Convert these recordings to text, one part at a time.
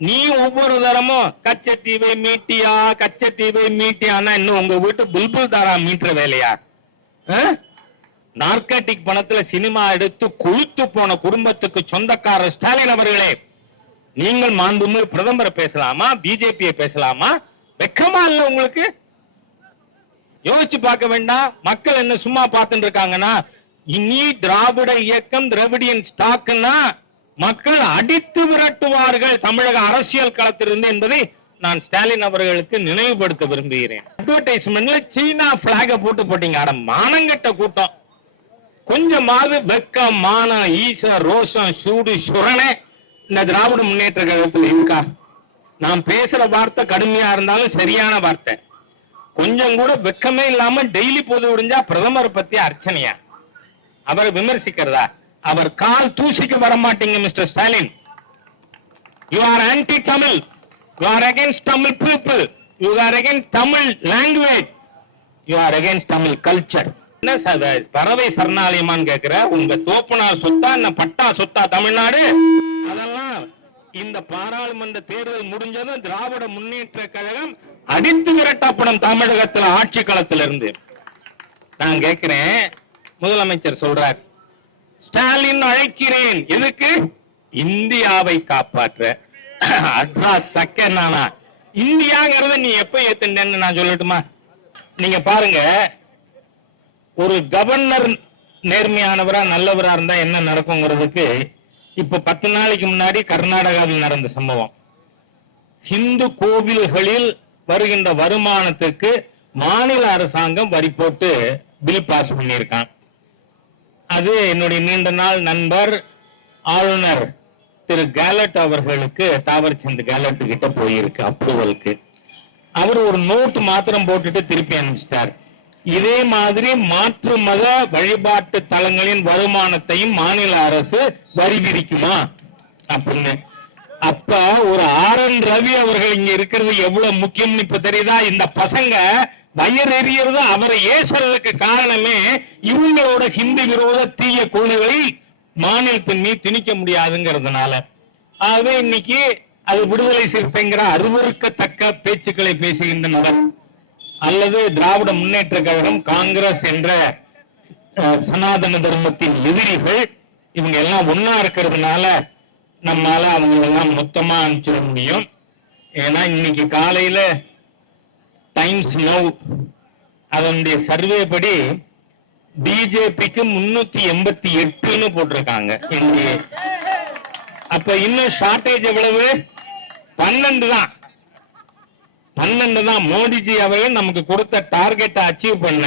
நீ ஒவ்வொரு தரமும் கச்சத்தீவை மீட்டியா கச்சத்தீவை மீட்டியானா இன்னும் உங்க வீட்டு புல்புல் தாரா மீட்டுற வேலையா? நார்கட்டிக் பணத்துல சினிமா எடுத்து கொழுத்து போன குடும்பத்துக்கு சொந்தக்காரர் ஸ்டாலின் அவர்களே நீங்கள் மாண்புமிகு பிரதமரை பேசலாமா பிஜேபியை பேசலாமா? வெக்கமா இல்ல உங்களுக்கு? யோசிச்சு பார்க்க வேண்டாம். மக்கள் என்ன சும்மா பார்த்துட்டு இருக்காங்கன்னா இனி திராவிட இயக்கம் திராவிடியன் ஸ்டாக்னா மக்கள் அடித்து விரட்டுவார்கள் தமிழக அரசியல் களத்திலிருந்து என்பதை நான் ஸ்டாலின் அவர்களுக்கு நினைவுபடுத்த விரும்புகிறேன். அட்வர்டைஸ்மெண்ட்ல சீனா பிளாக போட்டு போட்டீங்க. அட மானங்கட்ட கூட்டம். கொஞ்சமாவது வெக்கம் மானம் ஈச ரோசம் சூடு சுரணை. இந்த திராவிட முன்னேற்ற கழகத்தில் இருக்கா? நான் பேசுற வார்த்தை கடுமையா இருந்தாலும் சரியான வார்த்தை. கொஞ்சம் கூட வெக்கமே இல்லாம டெய்லி பொது விடிஞ்சா பிரதமர் பத்தி அர்ச்சனையா? அவரை விமர்சிக்கிறதா? அவர் கால் தூசிக்க வர மாட்டீங்க mister Stalin you are anti Tamil you are against Tamil people you are against Tamil language you are against Tamil culture என்ன சார் பறவை சரணாலயமான்னு கேக்குற? உங்க தோப்புனார் சொத்தா என்ன பட்டா சொத்தா தமிழ்நாடு? அதெல்லாம் இந்த பாராளுமன்ற தேர்தல் முடிஞ்சதும் திராவிட முன்னேற்ற கழகம் அடித்து விரட்டப்படும் தமிழகத்துல ஆட்சி களத்திலிருந்து நான் கேட்கிறேன் முதலமைச்சர் சொல்றார் ஸ்டாலின் அழைக்கிறேன். எதுக்கு? இந்தியாவை காப்பாற்ற. அட்ரா சக்க நானா இந்தியாங்கிறத நீ எப்ப ஏத்துட்டேன்னு நான் சொல்லட்டுமா? நீங்க பாருங்க. ஒரு கவர்னர் நேர்மையானவரா நல்லவரா இருந்தா என்ன நடக்குங்கிறதுக்கு இப்ப பத்து நாளைக்கு முன்னாடி கர்நாடகாவில் நடந்த சம்பவம். ஹிந்து கோவில்களில் வருகின்ற வருமானத்துக்கு மாநில அரசாங்கம் வரி போட்டு பில் பாஸ் பண்ணியிருக்கான். அது என்னுடைய நீண்ட நாள் நண்பர் ஆளுநர் திரு கேலட் அவர்களுக்கு தாவர்சந்த் கேலட் கிட்ட போயிருக்கு அப்ரூவலுக்கு. அவர் ஒரு நோட்டு மாத்திரம் போட்டுட்டு திருப்பி அனுப்பிச்சிட்டார். இதே மாதிரி மாற்று மத வழிபாட்டு தலங்களின் வருமானத்தையும் மாநில அரசு வரி விதிக்குமா? அப்படின்னு. அப்ப ஒரு ஆர் என் ரவி அவர்கள் இங்க இருக்கிறது எவ்வளவு முக்கியம்னு இப்ப தெரியுதா? இந்த பசங்க வயிறு எறியறது அவரை ஏசுறதுக்கு காரணமே இவங்களோட ஹிந்தி விரோத தீய கொள்கை மாநிலத்தின் மீது திணிக்க முடியாதுங்கிறதுனால. ஆகவே இன்னைக்கு அது விடுதலை சிறுத்தைங்கிற அருவருக்கத்தக்க பேச்சுக்களை பேசுகின்றனர் அல்லது திராவிட முன்னேற்ற கழகம் காங்கிரஸ் என்ற அஹ், சனாதன தர்மத்தின் எதிரிகள் இவங்க எல்லாம் ஒன்னா இருக்கிறதுனால நம்மால அவங்க எல்லாம் மொத்தமா அனுப்பிச்சிட முடியும். ஏன்னா இன்னைக்கு காலையில டைம்ஸ் நவ் அதனுடைய சர்வே படி பிஜேபிக்கு முன்னூத்தி எண்பத்தி எட்டுன்னு போட்டிருக்காங்க அப்ப இன்னும் ஷார்டேஜ் எவ்வளவு? பன்னெண்டு தான். பன்னெண்டு தான். மோடிஜி அவர்கள் நமக்கு கொடுத்த டார்கெட்டை அச்சீவ் பண்ண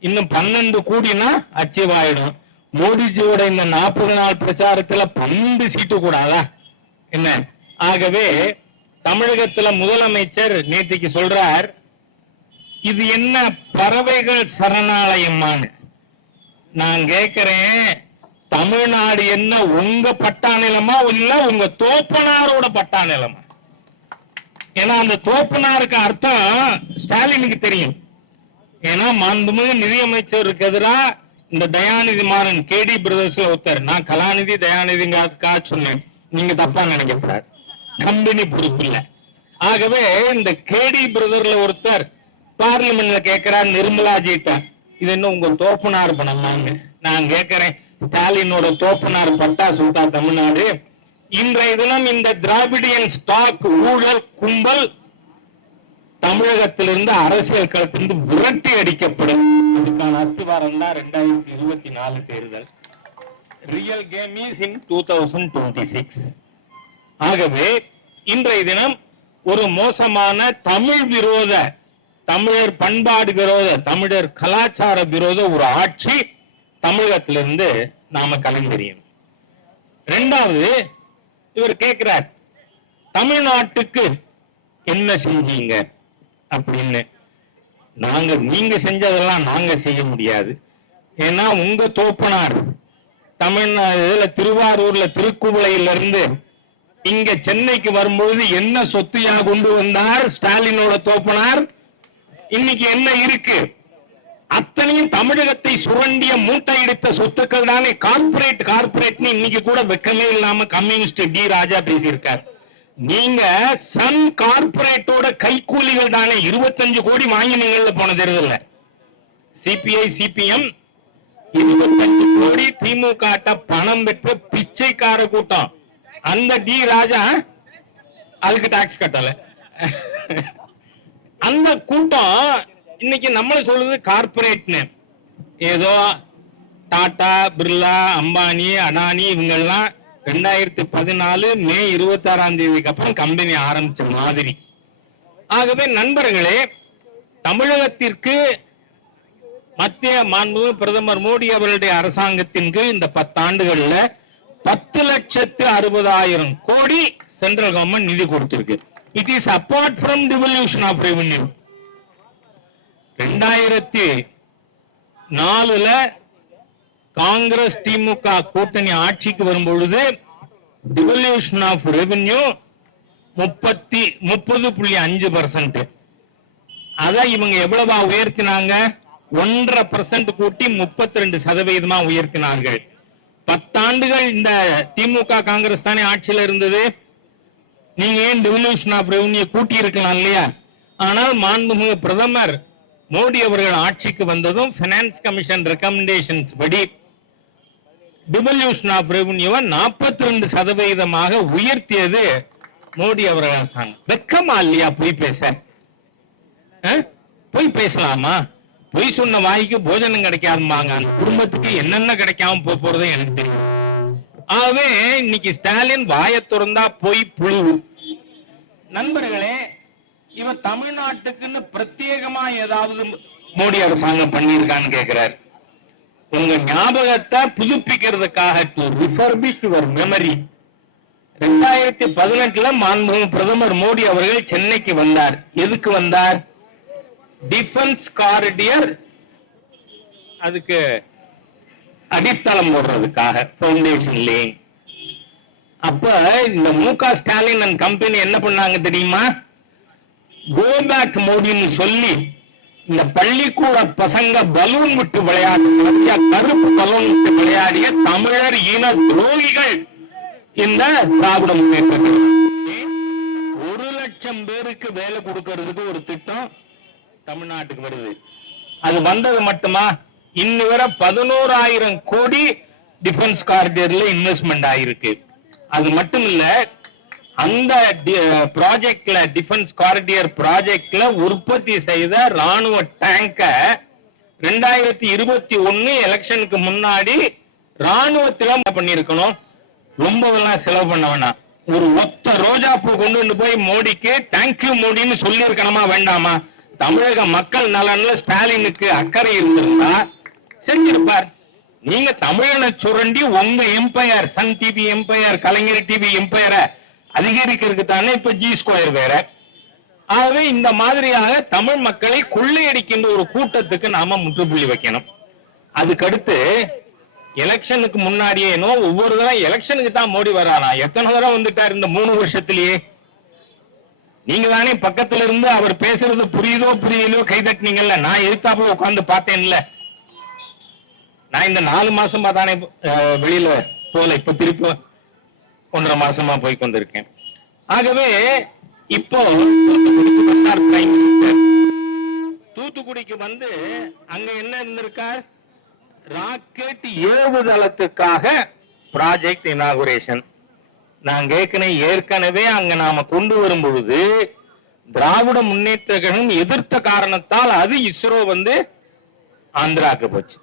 இன்னும் பன்னெண்டு கூடினா அச்சீவ் ஆயிடும். மோடிஜியோட இந்த நாற்பது நாள் பிரச்சாரத்துல பன்னெண்டு சீட்டு கூடாதா? என்ன? ஆகவே தமிழகத்துல முதலமைச்சர் நேற்றுக்கு சொல்றார் இது என்ன பறவைகள் சரணாலயமானு? நான் கேட்கிறேன் தமிழ்நாடு என்ன உங்க பட்டா நிலமா இல்ல உங்க தோப்பனாரோட பட்டா நிலமா ஏன்னா அந்த தோப்பனாருக்கு அர்த்தம் ஸ்டாலினுக்கு தெரியும். ஏன்னா மாண்புமிகு நிதியமைச்சருக்கு எதிராக இந்த தயாநிதி மாறன் கேடி பிரதர்ஸ்ல ஒருத்தர். நான் கலாநிதி தயாநிதிங்க சொன்னேன். நீங்க தப்பா நினைக்கப்படாது கம்பெனி பொறுப்பு இல்லை. ஆகவே இந்த கேடி பிரதர்ல ஒருத்தர் பார்லிமெண்ட்ல கேட்கிறார் நிர்மலா ஜிட்ட இது என்ன உங்க தோப்பனார் பண்ணலாங்க நான் கேட்கிறேன் ஸ்டாலினோட தோப்பனார் பட்டா சுல்தா தமிழ்நாடு? இன்றைய தினம் இந்த திராவிடியன் ஸ்டாக் ஊழல் கும்பல் தமிழகத்திலிருந்து அரசியல் களத்திலிருந்து விரட்டி அடிக்கப்படும். அதுக்கான அஸ்திவாரம் தான் ரெண்டாயிரத்தி இருபத்தி நாலு தேர்தல். Real game is in two thousand twenty six ஆகவே இன்றைய தினம் ஒரு மோசமான தமிழ் விரோத தமிழர் பண்பாடு விரோத தமிழர் கலாச்சார விரோத ஒரு ஆட்சி தமிழகத்திலிருந்து நாம கலந்தெறியும் ரெண்டாவது இவர் கேட்கிறார் தமிழ்நாட்டுக்கு என்ன செஞ்சீங்க? அப்படின்னு. நாங்க நீங்க செஞ்சதெல்லாம் நாங்க செய்ய முடியாது. ஏன்னா உங்க தோப்பனார் தமிழ்நாடுல திருவாரூர்ல திருக்குவளையில இருந்து இங்க சென்னைக்கு வரும்பொழுது என்ன சொத்துயா கொண்டு வந்தார் ஸ்டாலினோட தோப்பனார்? இன்னைக்கு என்ன இருக்கு? அத்தனையும் தமிழகத்தை சுரண்டிய மூட்டை எடுத்த சொத்துக்கள் தானே. கார்ப்பரேட் கார்ப்பரேட்னு இன்னைக்கு கூட வெக்கமே இல்லாம கம்யூனிஸ்ட் டி ராஜா பேசியிருக்கார். நீங்க சன் கார்ப்பரேட்டோட கைக்கூலிகள் தானே இருபத்தஞ்சு கோடி வாங்கினீங்கல்ல போன தேர்தல்ல சிபிஐ சிபிஎம் இருபத்தஞ்சு கோடி திமுக பணம் பெற்ற பிச்சைக்கார கூட்டம். அந்த டி ராஜா அதுக்கு டாக்ஸ் கட்டல. அந்த கூட்டம் இன்னைக்கு நம்மள சொல்லுது கார்ப்பரேட்னு ஏதோ டாடா பிர்லா அம்பானி அடானி இவங்கெல்லாம் ரெண்டாயிரத்தி பதினாலு மே இருபத்தி ஆறாம் தேதிக்கு அப்புறம் கம்பெனி ஆரம்பிச்ச மாதிரி. ஆகவே நண்பர்களே தமிழகத்திற்கு மத்திய மாண்புமிகு பிரதமர் மோடி அவர்களுடைய அரசாங்கத்தின் கீழ் இந்த பத்தாண்டுகள்ல பத்து லட்சத்து அறுபதாயிரம் கோடி சென்ட்ரல் கவர்மெண்ட் நிதி கொடுத்திருக்கு. It is apart from devolution of revenue ரெண்டாயிரத்தி நாலுல காங்கிரஸ் திமுக கூட்டணி ஆட்சிக்கு வரும்பொழுது டிவல்யூஷன் ஆஃப் ரெவென்யூ முப்பத்தி முப்பது புள்ளி அஞ்சு பர்சன்ட் அதான் இவங்க எவ்வளவா உயர்த்தினாங்க? ஒன்றரை பர்சன்ட் கூட்டி முப்பத்தி ரெண்டு சதவீதமா உயர்த்தினார்கள். பத்தாண்டுகள் இந்த திமுக காங்கிரஸ் தானே ஆட்சியில் இருந்தது? நீங்க ஏன் ரெவல்யூஷன் ஆஃப் ரெவன்யூ கூட்டி இருக்கலாம் இல்லையா? ஆனால் மாண்புமிகு பிரதமர் மோடி அவர்கள் ஆட்சிக்கு வந்ததும் பினான்ஸ் கமிஷன் ரெக்கமெண்டேஷன்ஸ் படி டிவல்யூஷன் ஆஃப் ரெவன்யூவை நாற்பத்தி ரெண்டு சதவீதமாக உயர்த்தியது மோடி அவர்கள் அரசாங்கம். வெக்கமா இல்லையா? பொய் பேச. அஹ்? பொய் பேசலாமா? பொய் சொன்ன வாய்க்கு போஜனம் கிடைக்காதுமாங்க அந்த குடும்பத்துக்கு என்னென்ன கிடைக்காம போக போறது எனக்கு தெரியும். ஆகவே இன்னைக்கு ஸ்டாலின் வாயை திறந்தா பொய் புழு நண்பர்களே இவர் தமிழ்நாட்டுக்குன்னு பிரத்யேகமா ஏதாவது மோடி அரசாங்கம் பண்ணியிருக்கான்னு கேட்கிறார் உங்க ஞாபகத்தை புதுப்பிக்கிறதுக்காக டு ரிஃபர்பிஷ் யுவர் மெமரி ரெண்டாயிரத்தி பதினெட்டுல மாண்புமிகு பிரதமர் மோடி அவர்கள் சென்னைக்கு வந்தார். எதுக்கு வந்தார்? டிஃபென்ஸ் காரிடியர் அதுக்கு அடித்தளம் போடுறதுக்காக ஃபவுண்டேஷன் லேயிங் அப்ப இந்த மு க ஸ்டாலின் அண்ட் கம்பெனி என்ன பண்ணாங்க தெரியுமா? கோபேக் மோடின்னு சொல்லி இந்த பள்ளிக்கூட பசங்க பலூன் விட்டு விளையாடிய கருப்பு பலூன் விட்டு விளையாடிய தமிழர் இன துரோகிகள் இந்த திராவிட முன்னேற்ற ஒரு லட்சம் பேருக்கு வேலை கொடுக்கறதுக்கு ஒரு திட்டம் தமிழ்நாட்டுக்கு வருது. அது வந்தது மட்டுமா? இன்ன வரை பதினோராயிரம் கோடி டிஃபென்ஸ் காரிடர்ல இன்வெஸ்ட்மெண்ட் ஆயிருக்கு. அது மட்டும் இல்ல அந்த ப்ராஜெக்ட்ல டிஃபென்ஸ் காரிடியர் ப்ராஜெக்ட்ல உற்பத்தி செய்த ராணுவ டேங்க ரெண்டாயிரத்தி இருபத்தி ஒன்னு எலெக்ஷனுக்கு முன்னாடி ராணுவத்துல பண்ணிருக்கணும் ரொம்பவெல்லாம் செலவு பண்ண வேணாம். ஒரு ஒத்த ரோஜா பூ கொண்டு வந்து போய் மோடிக்கு தேங்க்யூ மோடின்னு சொல்லி இருக்கணுமா வேண்டாமா? தமிழக மக்கள் நலன்ல ஸ்டாலினுக்கு அக்கறை இருந்திருந்தா செஞ்சிருப்பார் நீங்க தமிழனை சுரண்டி உங்க empire Sun TV empire Kalaignar TV எம்பையரை அதிகரிக்கிறதுக்கு தானே இப்ப ஜி ஸ்கொயர் வேற. ஆகவே இந்த மாதிரியாக தமிழ் மக்களை கொள்ளையடிக்கின்ற ஒரு கூட்டத்துக்கு நாம முற்றுப்புள்ளி வைக்கணும். அதுக்கடுத்து எலெக்ஷனுக்கு முன்னாடியே ஒவ்வொரு தடவை எலெக்ஷனுக்கு தான் மோடி வரானா எத்தனை தடவை வந்துட்டார் இந்த மூணு வருஷத்திலேயே? நீங்க தானே பக்கத்துல இருந்து அவர் பேசுறது புரியுதோ புரியலோ கைதட்டினீங்கல்ல? நான் எதிர்த்தாப்புல உட்கார்ந்து பார்த்தேன்ல? நான் இந்த நாலு மாசமா தானே வெளியில போல இப்ப திருப்பி ஒன்றரை மாசமா போய் கொண்டிருக்கேன். ஆகவே இப்போ தூத்துக்குடிக்கு தூத்துக்குடிக்கு வந்து அங்க என்ன இருந்திருக்கார்? ராக்கெட் ஏவுதளத்துக்காக ப்ராஜெக்ட் இனாகுரேஷன் நான் கேட்கிறேன் ஏற்கனவே அங்க நாம கொண்டு வரும் பொழுது திராவிட முன்னேற்ற கழகம் எதிர்த்த காரணத்தால் அது இஸ்ரோ வந்து ஆந்திராக்கு போச்சு.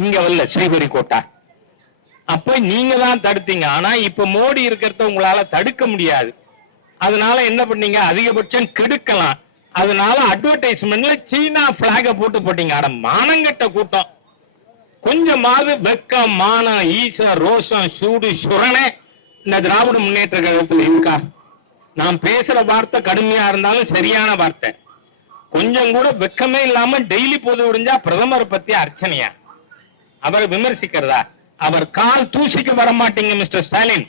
இங்க வரல ஸ்ரீஹரிகோட்டா. அப்ப நீங்க தான் தடுத்தீங்க. ஆனா இப்ப மோடி இருக்கிறத உங்களால தடுக்க முடியாது. அதனால என்ன பண்ணீங்க? அதிகபட்சம் கெடுக்கலாம். அதனால அட்வர்டைஸ்மெண்ட்ல சீனா பிளாக போட்டு போட்டீங்க. அட மானங்கட்ட கூட்டம். கொஞ்சமாவது வெக்கம் மானம் ஈச ரோசம் சூடு சுரண. இந்த திராவிட முன்னேற்ற கழகத்தில் இருக்கா? நான் பேசுற வார்த்தை கடுமையா இருந்தாலும் சரியான வார்த்தை. கொஞ்சம் கூட வெக்கமே இல்லாம டெய்லி பொது விடிஞ்சா பிரதமரை பத்தி அர்ச்சனையா? அவரை விமர்சிக்கிறதா? அவர் கால் தூசிக்கு வர மாட்டீங்க mister Stalin.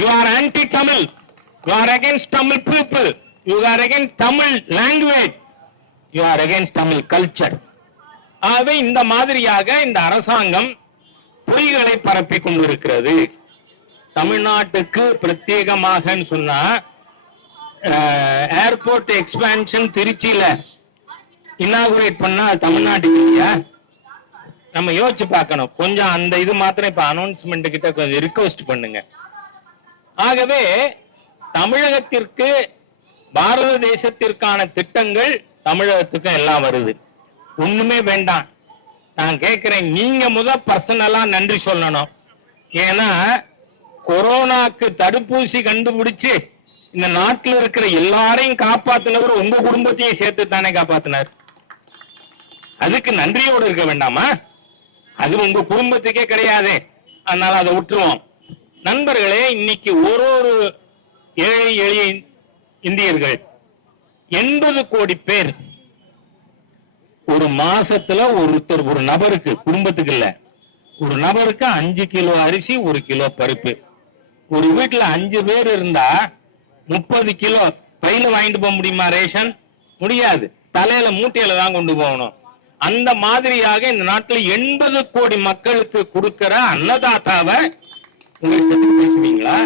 You are anti Tamil you are against Tamil people you are against Tamil language you are against Tamil culture ஆகவே இந்த மாதிரியாக இந்த அரசாங்கம் பொய்களை பரப்பி கொண்டிருக்கிறது. தமிழ்நாட்டுக்கு பிரத்யேகமாக சொன்னா ஏர்போர்ட் எக்ஸ்பேன்ஷன் திருச்சியில இனாகுரேட் பண்ணா தமிழ்நாட்டுக்கு இல்லையா? நம்ம யோசிச்சு பார்க்கணும். கொஞ்சம் அந்த இது மாத்திரம் இப்ப அனௌன்ஸ்மெண்ட் கிட்ட கொஞ்சம் ரிக்வெஸ்ட் பண்ணுங்க. ஆகவே தமிழகத்திற்கு பாரத தேசத்திற்கான திட்டங்கள் தமிழகத்துக்கும் எல்லாம் வருது. ஒண்ணுமே வேண்டாம். நான் கேட்கிறேன் நீங்க முத பர்சனலா நன்றி சொல்லணும். ஏன்னா கொரோனாக்கு தடுப்பூசி கண்டுபிடிச்சு இந்த நாட்டில் இருக்கிற எல்லாரையும் காப்பாத்தினவர் உங்க குடும்பத்தையும் சேர்த்து தானே காப்பாத்தினார். அதுக்கு நன்றியோடு இருக்க வேண்டாமா? அது உங்க குடும்பத்துக்கே கிடையாது. அதனால அதை விட்டுருவோம். நண்பர்களே இன்னைக்கு ஒரு ஒரு ஏழை எளிய இந்தியர்கள் எண்பது கோடி பேர் ஒரு மாசத்துல ஒருத்தர் ஒரு நபருக்கு குடும்பத்துக்கு இல்ல. ஒரு நபருக்கு அஞ்சு கிலோ அரிசி ஒரு கிலோ பருப்பு. ஒரு வீட்டுல அஞ்சு பேர் இருந்தா முப்பது கிலோ பையில வாங்கிட்டு போக முடியுமா ரேஷன்? முடியாது. தலையில மூட்டையில தான் கொண்டு போகணும். அந்த மாதிரியாக இந்த நாட்டுல எண்பது கோடி மக்களுக்கு கொடுக்கிற அன்னதாத்தாவை உங்களுக்கு பேசுவீங்களா?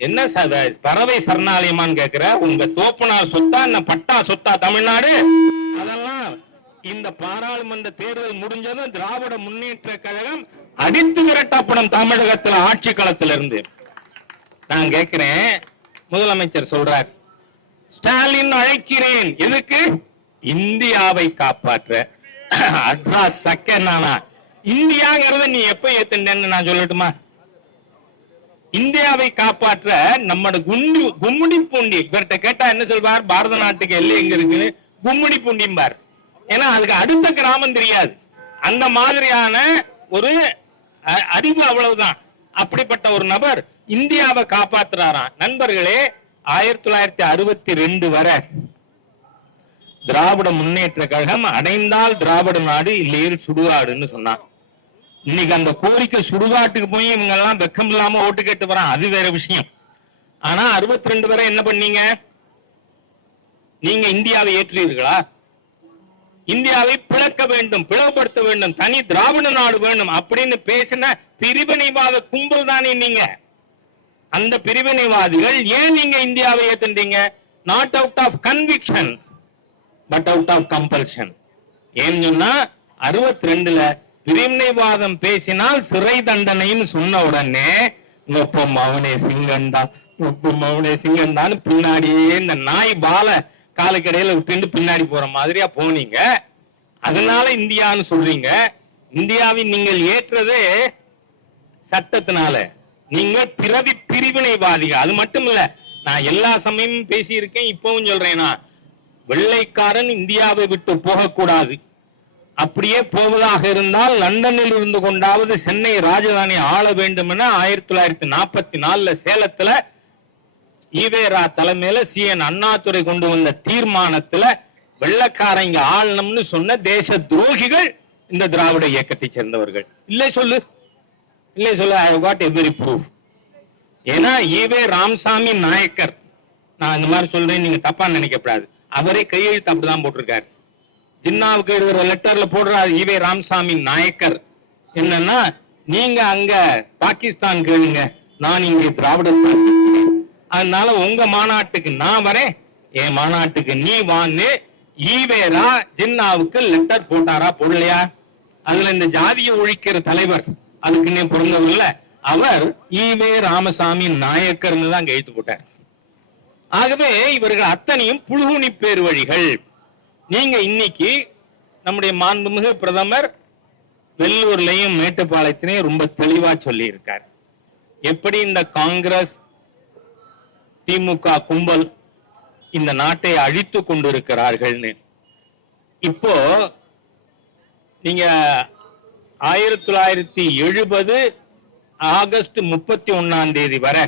என்ன சார் பறவை சரணாலயமான்னு கேக்குற உங்க தோப்பனார் சொத்தா என்ன பட்டா சொத்தா தமிழ்நாடு? அதெல்லாம் இந்த பாராளுமன்ற தேர்தல் முடிஞ்சதும் திராவிட முன்னேற்ற கழகம் அடித்து விரட்டப்படும் தமிழகத்துல ஆட்சி களத்துல இருந்து நான் கேட்கிறேன் முதலமைச்சர் சொல்றார் ஸ்டாலின் அழைக்கிறேன் எதுக்கு? இந்தியாவை காப்பாற்ற. அட்ரா சக்க நானா? இந்தியாங்கிறத நீ எப்ப ஏத்துட்டேன்னு நான் சொல்லட்டுமா? இந்தியாவை காப்பாற்ற நம்மட குண்டு கும்முடி பூண்டி இவர்கிட்ட கேட்டா என்ன சொல்வார்? பாரத நாட்டுக்கு எல்லை எங்க இருக்குன்னு? கும்முடி பூண்டிம்பார். ஏன்னா அதுக்கு அடுத்த கிராமம் தெரியாது. அந்த மாதிரியான ஒரு அறிவு அவ்வளவுதான். அப்படிப்பட்ட ஒரு நபர் இந்தியாவை காப்பாத்துறாராம். நண்பர்களே ஆயிரத்தி தொள்ளாயிரத்தி அறுபத்தி ரெண்டு வரை திராவிட முன்னேற்ற கழகம் அடைந்தால் திராவிட நாடு இல்லையில் சுடுகாடுன்னு சொன்னான். இன்னைக்கு அந்த கோரிக்கை சுடுகாட்டுக்கு போய் இவங்க எல்லாம் வெக்கம் இல்லாம ஓட்டு கேட்டு வரான். அது வேற விஷயம். ஆனா அறுபத்தி ரெண்டு பேரை என்ன பண்ணீங்க? நீங்க இந்தியாவை ஏற்றுவீர்களா இந்தியாவை பிளக்க வேண்டும் பிளவுபடுத்த வேண்டும் தனி திராவிட நாடு வேண்டும் அப்படின்னு பேசின பிரிவினைவாத கும்பல் தானே நீங்க. அந்த பிரிவினைவாதிகள் ஏன் நீங்க இந்தியாவை ஏத்துட்டீங்க not out of conviction but out of compulsion ஏன்னு சொன்னா அறுபத்தி ரெண்டுல பிரிவினைவாதம் பேசினால் சிறை தண்டனைன்னு சொன்ன உடனே நொப்ப மவனே சிங்கண்டா நொப்ப மவனே சிங்கண்டான்னு பின்னாடியே இந்த நாய் பால காலுக்கடையில விட்டு பின்னாடி போற மாதிரியா போனீங்க. அதனால இந்தியான்னு சொல்றீங்க. இந்தியாவின் நீங்கள் ஏற்றது சட்டத்தினால. நீங்க பிறவி பிரிவினைவாதிகள். அது மட்டும் இல்ல நான் எல்லா சமயமும் பேசியிருக்கேன் இப்பவும் சொல்றேன் நான். வெள்ளைக்காரன் இந்தியாவை விட்டு போகக்கூடாது. அப்படியே போவதாக இருந்தால் லண்டனில் இருந்து கொண்டாவது சென்னை ராஜதானி ஆள வேண்டும் என ஆயிரத்தி தொள்ளாயிரத்தி நாற்பத்தி நாலுல சேலத்துல ஈவேரா தலைமையில சி என் அண்ணாதுரை கொண்டு வந்த தீர்மானத்துல வெள்ளக்காரங்க ஆளணும்னு சொன்ன தேச துரோகிகள் இந்த திராவிட இயக்கத்தை சேர்ந்தவர்கள். இல்லை சொல்லு. இல்லை சொல்லு ஐ காட் எவ்ரி ப்ரூஃப் ஏன்னா ஈவே ராமசாமி நாயக்கர். நான் இந்த மாதிரி சொல்றேன் நீங்க தப்பா நினைக்கப்படாது. அவரே கையெழுத்து அப்படிதான் போட்டிருக்காரு. ஜின்னாவுக்கு எழுதுற லெட்டர்ல போடுறாரு ஈவே ராமசாமி நாயக்கர். என்னன்னா நீங்க அங்க பாகிஸ்தான் கேளுங்க நான் இங்கே திராவிடஸ்தான் அதனால உங்க மாநாட்டுக்கு நான் வரேன் என் மாநாட்டுக்கு நீ வான்னு ஈவேரா ஜின்னாவுக்கு லெட்டர் போட்டாரா போடலையா? அதுல இந்த ஜாதியை ஒழிக்கிற தலைவர் அதுக்குன்னே பிறந்தவர் அவர் ஈவே ராமசாமி நாயக்கர்னு தான் கைத்து போட்டார். ஆகவே இவர்கள் அத்தனையும் புழுகுனி பேர் வழிகள். நீங்க இன்னைக்கு நம்முடைய மாண்புமிகு பிரதமர் வெள்ளூர்லையும் மேட்டுப்பாளையத்திலையும் ரொம்ப தெளிவா சொல்லியிருக்கார். எப்படி இந்த காங்கிரஸ் திமுக கும்பல் இந்த நாட்டை அழித்து கொண்டிருக்கிறார்கள்னு. இப்போ நீங்க ஆயிரத்தி தொள்ளாயிரத்தி எழுபது ஆகஸ்ட் முப்பத்தி ஒன்னாம் தேதி வரை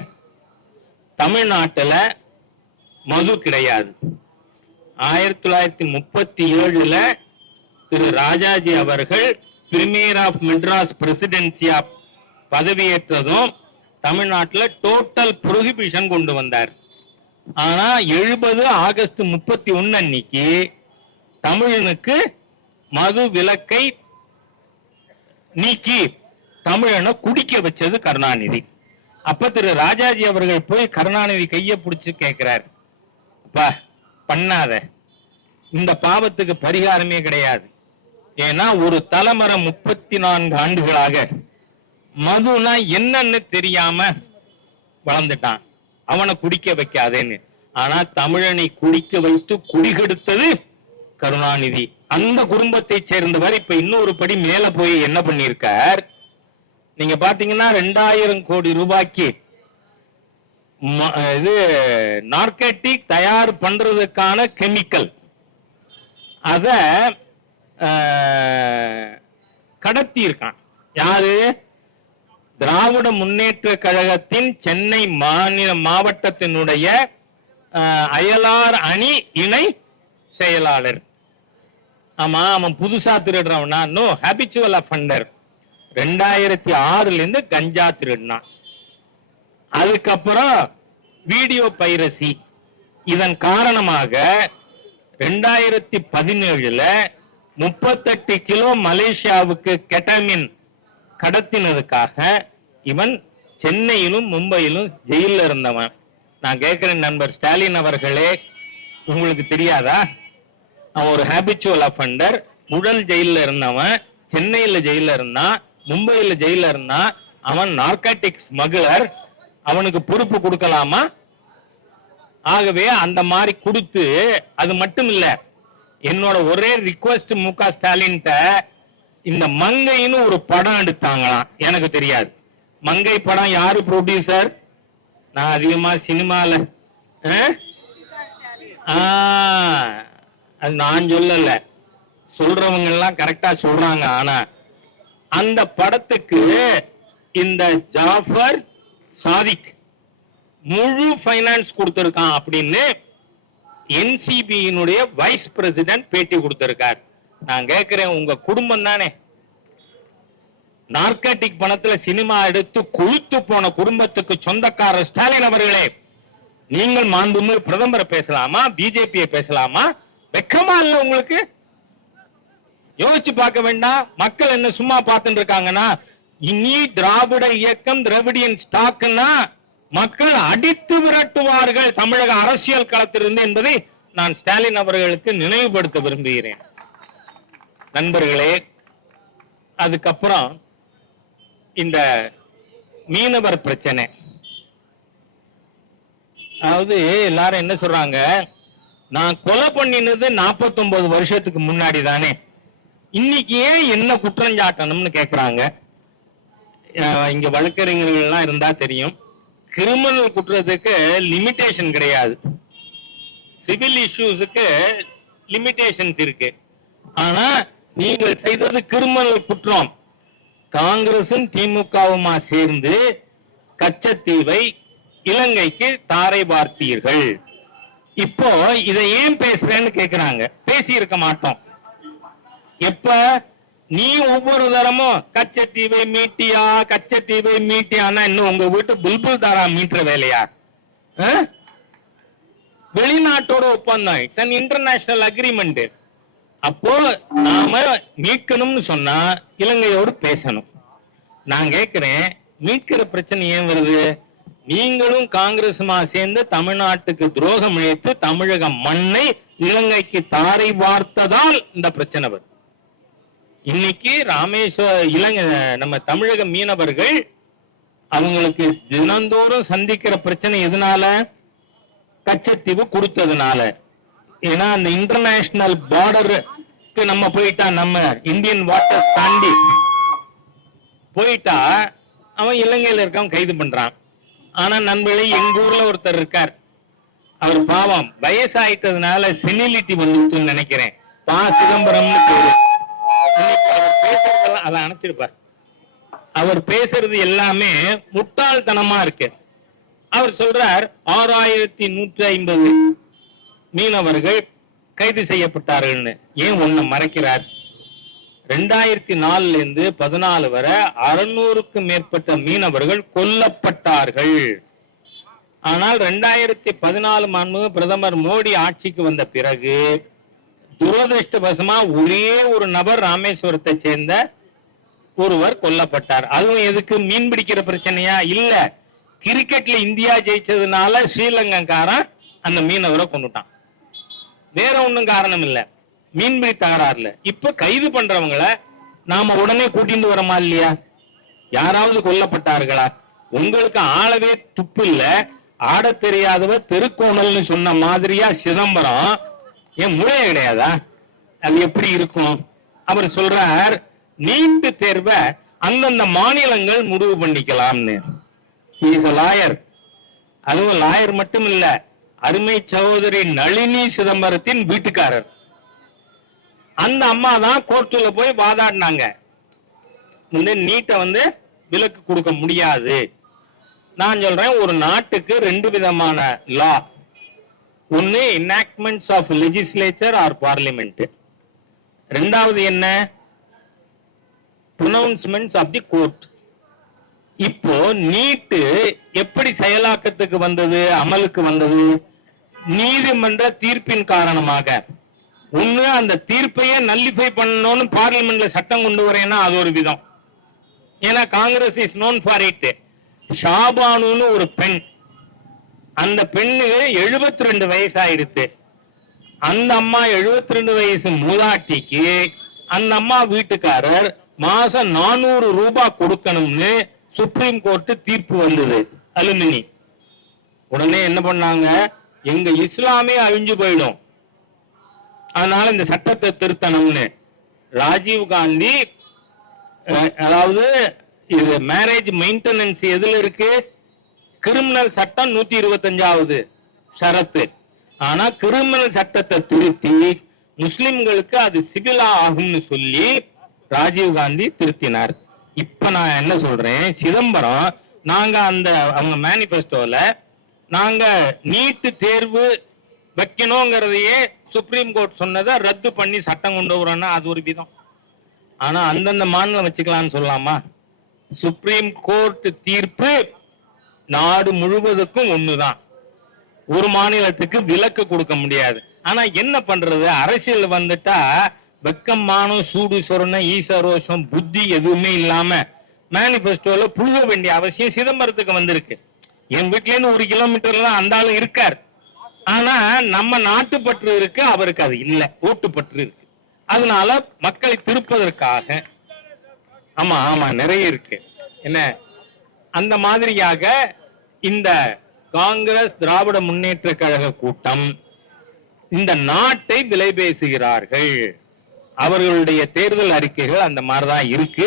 தமிழ்நாட்டில் மது கிடையாது. ஆயிரத்தி தொள்ளாயிரத்தி முப்பத்தி ஏழுல திரு ராஜாஜி அவர்கள் பிரிமியர் ஆஃப் மெட்ராஸ் பிரசிடென்சியா பதவியேற்றதும் தமிழ்நாட்டில் டோட்டல் ப்ரொஹிபிஷன் கொண்டு வந்தார். ஆனா எழுபது ஆகஸ்ட் முப்பத்தி ஒன்னு அன்னைக்கு தமிழனுக்கு மது விலக்கை நீக்கி தமிழனை குடிக்க வச்சது கருணாநிதி. அப்ப திரு ராஜாஜி அவர்கள் போய் கருணாநிதி கையை பிடிச்சு கேட்கிறார் பா பண்ணாத. இந்த பாவத்துக்கு பரிகாரமே கிடையாது. ஏன்னா ஒரு தலைமுறை முப்பத்தி நான்கு ஆண்டுகளாக மதுனா என்னன்னு தெரியாம வளர்ந்துட்டான். அவனை குடிக்க வைக்காதேன்னு. ஆனா தமிழனை குடிக்க வைத்து குடிகெடுத்தது கருணாநிதி. அந்த குடும்பத்தை சேர்ந்தவர் இப்ப இன்னொரு படி மேல போய் என்ன பண்ணியிருக்கார்? நீங்க பாத்தீங்கன்னா ரெண்டாயிரம் கோடி ரூபாய்க்கு இது நார்கட்டிக் தயார் பண்றதுக்கான கெமிக்கல். அத கடத்தி இருக்கான் யாரு? திராவிட முன்னேற்ற கழகத்தின் சென்னை மாநில மாவட்டத்தினுடைய அயலார் அணி இணை செயலாளர். ஆமா அவன் புதுசா திருடுறவனா? நோ ஹேபிச்சுவல் அஃபண்டர் ரெண்டாயிரத்தி ஆறுல இருந்து கஞ்சா திருடினான். அதுக்கப்புறம் வீடியோ பைரசி. இதன் காரணமாக ரெண்டாயிரத்தி பதினேழுல முப்பத்தெட்டு கிலோ மலேசியாவுக்கு கெட்டமின் கடத்தினதுக்காக இவன் சென்னையிலும் மும்பையிலும் ஜெயிலில் இருந்தவன். நான் கேட்கிறேன் நண்பர் ஸ்டாலின் அவர்களே உங்களுக்கு தெரியாதா? அவன் ஒரு ஹேபிச்சுவல் அஃபண்டர் உடல் ஜெயிலில் இருந்தவன் சென்னையில் ஜெயிலில் இருந்தான் மும்பையில் ஜெயிலில் இருந்தான் அவன் நார்காட்டிக் ஸ்மகுலர் அவனுக்கு பொறுப்பு கொடுக்கலாமா? ஆகவே அந்த மாதிரி கொடுத்து அது மட்டும் இல்ல என்னோட ஒரே ரிக்வெஸ்ட் மு க ஸ்டாலின்ட்ட இந்த மங்கைன்னு ஒரு படம் எடுத்தாங்களாம். எனக்கு தெரியாது. மங்கை படம் யாரு ப்ரொடியூசர் நான் அதிகமா சினிமால ஆ? ஆ, அது நான் சொல்லல. சொல்றவங்க எல்லாம் கரெக்டா சொல்றாங்க ஆனா அந்த படத்துக்கு இந்த ஜாஃபர் சாதிக் முழு ஃபைனான்ஸ் கொடுத்திருக்கான் அப்படின்னு என்சிபியினுடைய வைஸ் பிரசிடென்ட் பேட்டி கொடுத்திருக்கார். நான் கேட்கிறேன் உங்க குடும்பம் தானே? நார்காட்டிக் பணத்துல சினிமா எடுத்து கொழுத்து போன குடும்பத்துக்கு சொந்தக்காரர் ஸ்டாலின் அவர்களே நீங்கள் மாண்புமிகு பிரதமரை பேசலாமா பிஜேபியை பேசலாமா? வெக்கமா இல்ல உங்களுக்கு? யோசிச்சு பார்க்க வேண்டாம். மக்கள் என்ன சும்மா பார்த்துட்டு இருக்காங்கன்னா இனி திராவிட இயக்கம் திராவிடியன் ஸ்டாக்னா மக்கள் அடித்து விரட்டுவார்கள் தமிழக அரசியல் களத்திலிருந்து என்பதை நான் ஸ்டாலின் அவர்களுக்கு நினைவுபடுத்த விரும்புகிறேன். நண்பர்களே அதுக்கப்புறம் இந்த மீனவர் பிரச்சனை. அதாவது எல்லாரும் என்ன சொல்றாங்க? நான் கொலை பண்ணினது 49 வருஷத்துக்கு முன்னாடி தானே. இன்னைக்கு ஏன் என்ன குற்றஞ்சாட்டணும்னு கேக்குறாங்க? இங்க வழக்கறிஞர்கள் எல்லாம் இருந்தா தெரியும். கிரிமினல் குற்றத்துக்கு லிமிடேஷன் கிடையாது. சிவில் இஷ்யூஸுக்கு லிமிட்டேஷன்ஸ் இருக்கு. ஆனா நீங்கள் செய்தது கிரிமினல் குற்றம். காங்கிரசும் திமுகவுமா சேர்ந்து கச்சத்தீவை இலங்கைக்கு தாரை பார்த்தீர்கள். இப்போ இதை ஏன் பேசுறேன்னு கேக்குறாங்க. பேசி இருக்க மாட்டோம். எப்ப? நீ ஒவ்வொரு தரமும் கச்சத்தீவை மீட்டியா கச்சத்தீவை மீட்டியானா இன்னும் உங்க வீட்டு புல்புல் தாரா மீட்டுற வேலையா? வெளிநாட்டோட ஒப்பந்தம். இட்ஸ் அன் இன்டர்நேஷனல் அக்ரிமெண்ட் அப்போ நாம மீட்கணும்னு சொன்னா இலங்கையோடு பேசணும். நான் கேட்கிறேன் மீட்கிற பிரச்சனை ஏன் வருது? நீங்களும் காங்கிரசுமா சேர்ந்து தமிழ்நாட்டுக்கு துரோகம் இழைத்து தமிழக மண்ணை இலங்கைக்கு தாரை வார்த்ததால் இந்த பிரச்சனை வருது. இன்னைக்கு ராமேஸ்வர இலங்கை நம்ம தமிழக மீனவர்கள் அவங்களுக்கு தினந்தோறும் சந்திக்கிற பிரச்சனை எதனால? கச்சத்தீவு கொடுத்ததுனால. ஏன்னா அந்த இன்டர்நேஷனல் பார்டருக்கு நம்ம போயிட்டா நம்ம இந்தியன் வாட்டர் தாண்டி போயிட்டா அவன் இலங்கையில இருக்கவன் கைது பண்றான். ஆனா நண்பர்களே எங்க ஊர்ல ஒருத்தர் இருக்கார். அவர் பாவம் வயசாயிட்டதுனால செனிலிட்டி வந்துட்டுன்னு நினைக்கிறேன். பா சிதம்பரம்னு பேரு. அவர் பேசுறதெல்லாம் அதை அணைச்சிருப்பார். அவர் பேசுறது எல்லாமே முட்டாள்தனமா இருக்கு. அவர் சொல்றார் ஆறாயிரத்தி நூற்றி ஐம்பது மீனவர்கள் கைது செய்யப்பட்டார்கள்னு. ஏன் ஒண்ணு மறைக்கிறார்? ரெண்டாயிரத்தி நாலுல இருந்து பதினாலு வரை அறுநூறுக்கும் மேற்பட்ட மீனவர்கள் கொல்லப்பட்டார்கள். ஆனால் ரெண்டாயிரத்தி பதினாலு மாண்பு பிரதமர் மோடி ஆட்சிக்கு வந்த பிறகு துரதிருஷ்டவசமா ஒரே ஒரு நபர் ராமேஸ்வரத்தை சேர்ந்த ஒருவர் கொல்லப்பட்டார். அதுவும் எதுக்கு? மீன் பிடிக்கிற பிரச்சனையா? இல்ல. கிரிக்கெட்ல இந்தியா ஜெயிச்சதுனால ஸ்ரீலங்கக்காரன் அந்த மீனவரை கொண்டுட்டான் வேற ஒன்றும் காரணம் இல்ல. மீன்பிடி தகராறுல இப்ப கைது பண்றவங்கள நாம உடனே கூட்டிட்டு வரமா இல்லையா? யாராவது கொல்லப்பட்டார்களா? உங்களுக்கு ஆளவே துப்பு இல்ல. ஆடத் தெரியாதவ திருக்கோணல்னு சொன்ன மாதிரியா சிதம்பரம் என் மூளையே கிடையாதா? அது எப்படி இருக்கும்? அவர் சொல்றார் நீண்டு தேர்வை அந்தந்த மாநிலங்கள் முடிவு பண்ணிக்கலாம்னு. இஸ் லாயர் அதுவும் லாயர் மட்டும் இல்ல அருமை சகோதரி நளினி சிதம்பரத்தின் வீட்டுக்காரர். அந்த அம்மா தான் கோர்ட்டுல போய் வாதாடினாங்க. வந்து நீட்டை வந்து விலக்கு கொடுக்க முடியாது. நான் சொல்றேன் ஒரு நாட்டுக்கு ரெண்டு விதமான லா ஒன்னு enactments of legislature or parliament ரெண்டாவது என்ன? ப்ரொனவுன்ஸ்மெண்ட்ஸ் ஆஃப் தி கோர்ட் இப்போ நீட்டு எப்படி செயலாக்கத்துக்கு வந்தது அமலுக்கு வந்தது? நீதிமன்ற தீர்ப்பின் காரணமாக. ஒண்ணு அந்த தீர்ப்பையே நல்லிஃபை பண்ணணும்னு பார்லிமெண்ட்ல சட்டம் கொண்டு வரேன்னா அது ஒரு விதம். ஏன்னா Congress is known for it ஷாபானுன்னு ஒரு பெண் அந்த பெண்ணுக்கு 72 ரெண்டு வயசாயிருச்சு அந்த அம்மா 72 ரெண்டு வயசு மூதாட்டிக்கு அந்த அம்மா வீட்டுக்காரர் மாசம் நானூறு ரூபாய் கொடுக்கணும்னு சுப்ரீம் கோர்ட் தீர்ப்பு வந்தது அலுமினி. உடனே என்ன பண்ணாங்க? எங்க இஸ்லாமே அழிஞ்சு போயிடும். அதனால இந்த சட்டத்தை திருத்தணும்னு. ராஜீவ் காந்தி அதாவது இது மேரேஜ் மெயின்டெனன்ஸ் எதுல இருக்கு? கிரிமினல் சட்டம் நூத்தி இருபத்தஞ்சாவது ஷரத்து. ஆனா கிரிமினல் சட்டத்தை திருத்தி முஸ்லிம்களுக்கு அது சிவிலா ஆகும்னு சொல்லி ராஜீவ் காந்தி திருத்தினார். இப்ப நான் என்ன சொல்றேன்? சிதம்பரம் நாங்க அந்த அவங்க மேனிபெஸ்டோல நாங்க நீட்டு தேர்வு வைக்கணுங்கிறதையே சுப்ரீம் கோர்ட் சொன்னதை ரத்து பண்ணி சட்டம் கொண்டு வரோம்னா அது ஒரு விதம். ஆனா அந்தந்த மாநிலம் வச்சுக்கலாம்னு சொல்லலாமா சுப்ரீம் கோர்ட் தீர்ப்பு நாடு முழுவதுக்கும் ஒண்ணுதான். ஒரு மாநிலத்துக்கு விலக்கு கொடுக்க முடியாது. ஆனா என்ன பண்றது? அரசியல் வந்துட்டா வெக்கம்மானம் சூடு சொரண ஈசரோஷம் புத்தி எதுவுமே இல்லாம மேனிபெஸ்டோல புழுக வேண்டிய அவசியம் சிதம்பரத்துக்கு வந்திருக்கு. என் வீட்ல இருந்து ஒரு கிலோமீட்டர்ல தான் அந்த ஆளு இருக்கார். ஆனா நம்ம நாட்டுப்பற்று இருக்கு அவருக்கு அது இல்ல. ஓட்டுப்பற்று இருக்கு. அதனால மக்களை திருப்பதற்காக. ஆமா ஆமா நிறைய இருக்கு. என்ன? அந்த மாதிரியாக இந்த காங்கிரஸ் திராவிட முன்னேற்ற கழக கூட்டம் இந்த நாட்டை விலை பேசுகிறார்கள். அவர்களுடைய தேர்தல் அறிக்கைகள் அந்த மாதிரிதான் இருக்கு.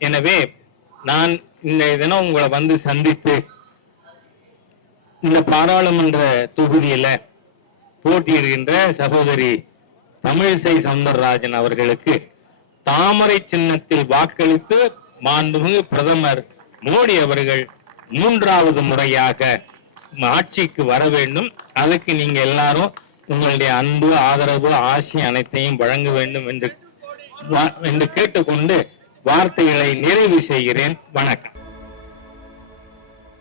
எனவே நான் இந்த தினம் உங்களை வந்து சந்தித்து இந்த பாராளுமன்ற தொகுதியில போட்டியிடுகின்ற சகோதரி தமிழிசை சவுந்தரராஜன் அவர்களுக்கு தாமரை சின்னத்தில் வாக்களித்து மாண்புமிகு பிரதமர் மோடி அவர்கள் மூன்றாவது முறையாக ஆட்சிக்கு வர வேண்டும். அதுக்கு நீங்க எல்லாரும் உங்களுடைய அன்பு ஆதரவு ஆசி அனைத்தையும் வழங்க வேண்டும் என்று என்று கேட்டுக்கொண்டு வார்த்தைகளை நிறைவு செய்கிறேன். வணக்கம்.